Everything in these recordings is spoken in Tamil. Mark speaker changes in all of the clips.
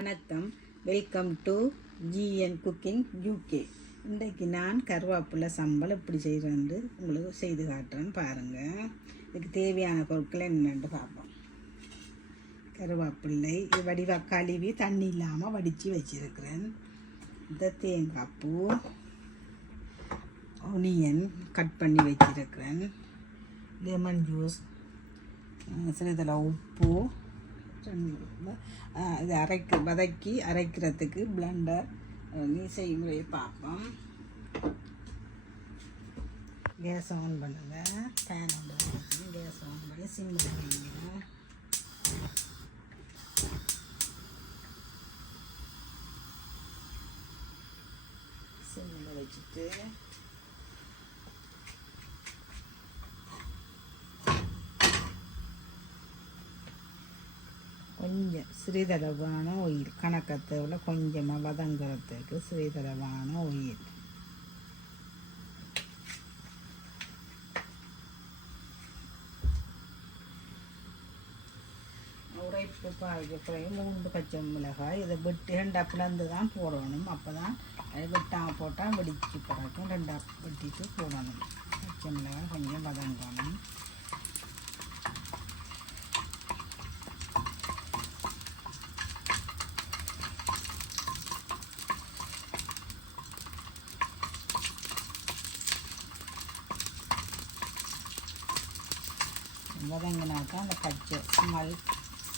Speaker 1: வணக்கம். Welcome to GN cooking UK இன்றைக்கு நான் கருவேப்பிலை சம்பல் எப்படி செய்கிறேன்னு உங்களுக்கு செய்து காட்டுறேன்னு பாருங்கள் இதுக்கு தேவையான பொருட்களை என்னென்னு பார்ப்போம். கருவேப்பிள்ளை வடிவ வடிவா கழுவி தண்ணி இல்லாமல் வடித்து வச்சிருக்கிறேன். இந்த தேங்காய் பூ ஒனியன் கட் பண்ணி வச்சிருக்கிறேன். லெமன் ஜூஸ் சிறிதளவு உப்பு இது அரைக்க வதக்கி அரைக்கிறதுக்கு பிளண்டர் நீ செய்முறையை பார்ப்போம். கேஸ் ஆன் பண்ணுங்கள் ஃபேன் ஆன் பண்ணுங்க. கேஸ் ஆன் பண்ணி சிம் வைங்க சிம்மில் வச்சுட்டு கொஞ்சம் சிறிதளவான ஒயில் கணக்கத்தை கொஞ்சமாக வதங்குறதுக்கு சிறிதளவான ஒயில் உரைப்பு மூன்று பச்சை மிளகாய். இதை வெட்டி ரெண்டா பிளந்து தான் போடணும். அப்போ தான் வெட்டாமல் போட்டால் வெடிச்சு பிறக்கும் ரெண்டா வெட்டிட்டு போடணும். பச்சை மிளகாய் கொஞ்சம் வதங்கணும். வதங்கினாக்கா அந்த பச்சை ஸ்மெல்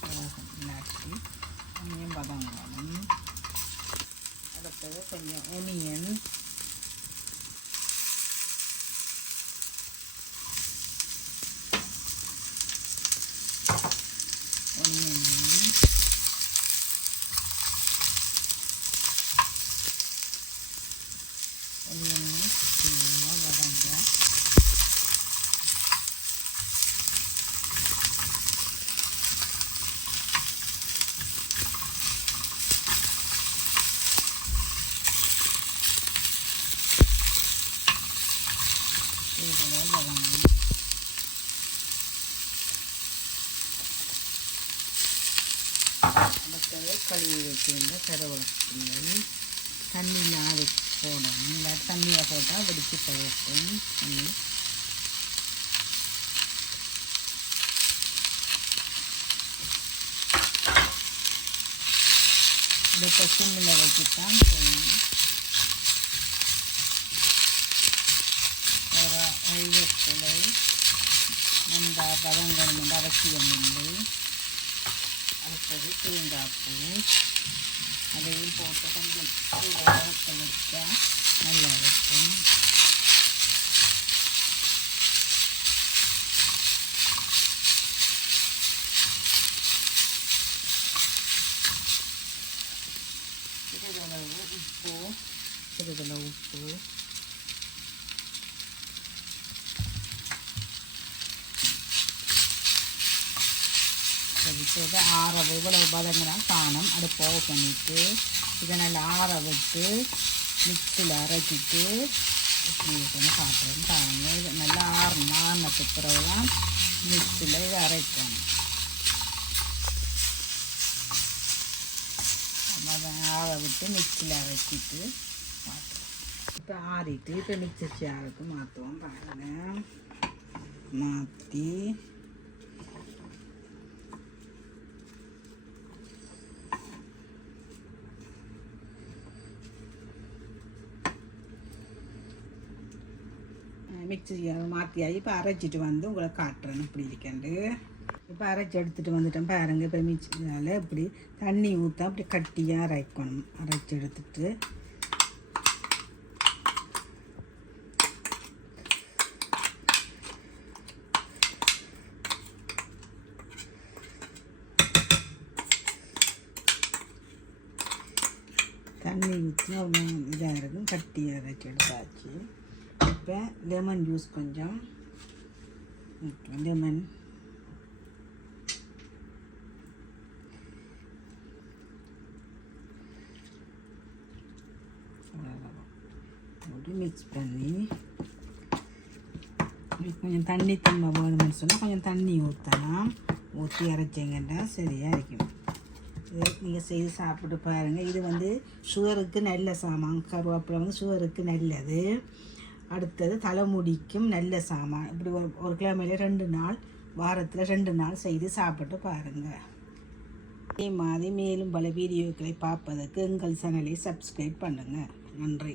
Speaker 1: போகும் இல்லாட்டி கொஞ்சம் வதங்கணும். அடுத்தது கொஞ்சம் ஒனியன் ஒனியன் வதங்க இதுல வதங்கணும் அடுத்தது கழுவி வச்சுருந்த கருவேப்பிள்ளை தண்ணியில் ஆவி போடணும் இல்லை தண்ணியில் போட்டால் வெடிச்சு போகட்டும் தண்ணி இந்த சிம்மில் வச்சுத்தான் மிளகா ஐவத்திலை நந்தா பதங்கரம் என்ற அவசியம் இல்லை. அடுத்தது தேங்காய்ப்பூ. அதையும் போட்டு கொஞ்சம் வறுத்த வச்சா நல்லா இருக்கும். சிறிதளவு உப்பு சிறிதளவு உப்பு. சரி ஆற இவ்வளவு பதங்கினா காணும் அடுப்பு ஆஃப் பண்ணிவிட்டு இதை நல்லா ஆற விட்டு மிக்சியில் அரைச்சிட்டு எப்படி இருக்குன்னு காட்டுறேன்னு பாருங்க. இது நல்லா ஆறணும் ஆறினதுக்கு பிறகு தான் மிக்சியில் இதை அரைக்கணும். ஆற விட்டு மிக்சியில் அரைச்சிட்டு மாற்றுவோம் இப்போ ஆறிட்டு இப்போ மிக்சி சேருக்கு மாற்றுவோம் பாருங்கள் மாற்றி மிக்சி மாற்றியாகி இப்போ அரைச்சிட்டு வந்து உங்களை காட்டுறேன். இப்படி இருக்கேன்டு இப்போ அரைச்சி எடுத்துகிட்டு வந்துட்டேன் பாருங்க. இப்போ மிக்சினால இப்படி தண்ணி ஊற்றா அப்படி கட்டியாக அரைக்கணும். அரைச்சி எடுத்துட்டு. தண்ணி ஊற்றி அவ்வளோ இதாக இருக்கும். கட்டி அரைச்சி எடுத்தாச்சு. இப்போ லெமன் ஜூஸ் கொஞ்சம். லெமன் போட்டு மிக்ஸ் பண்ணி கொஞ்சம் தண்ணி திரும்ப வேணும்னு சொன்னால் கொஞ்சம் தண்ணி ஊற்றலாம் ஊற்றி அரைச்சிங்கன்னா சரியாக இருக்கும். இது நீங்கள் செய்து சாப்பிட்டு பாருங்கள் இது வந்து சுகருக்கு நல்ல சாமான் கருவேப்பிலை வந்து சுகருக்கு நல்லது. அடுத்தது தலைமுடிக்கும் நல்ல சாமான். இப்படி ஒரு ஒரு கிழமையில ரெண்டு நாள் வாரத்தில் ரெண்டு நாள் செய்து சாப்பிட்டு பாருங்கள் இதே மாதிரி மேலும் பல வீடியோக்களை பார்ப்பதற்கு எங்கள் சேனலை சப்ஸ்கிரைப் பண்ணுங்கள் நன்றி.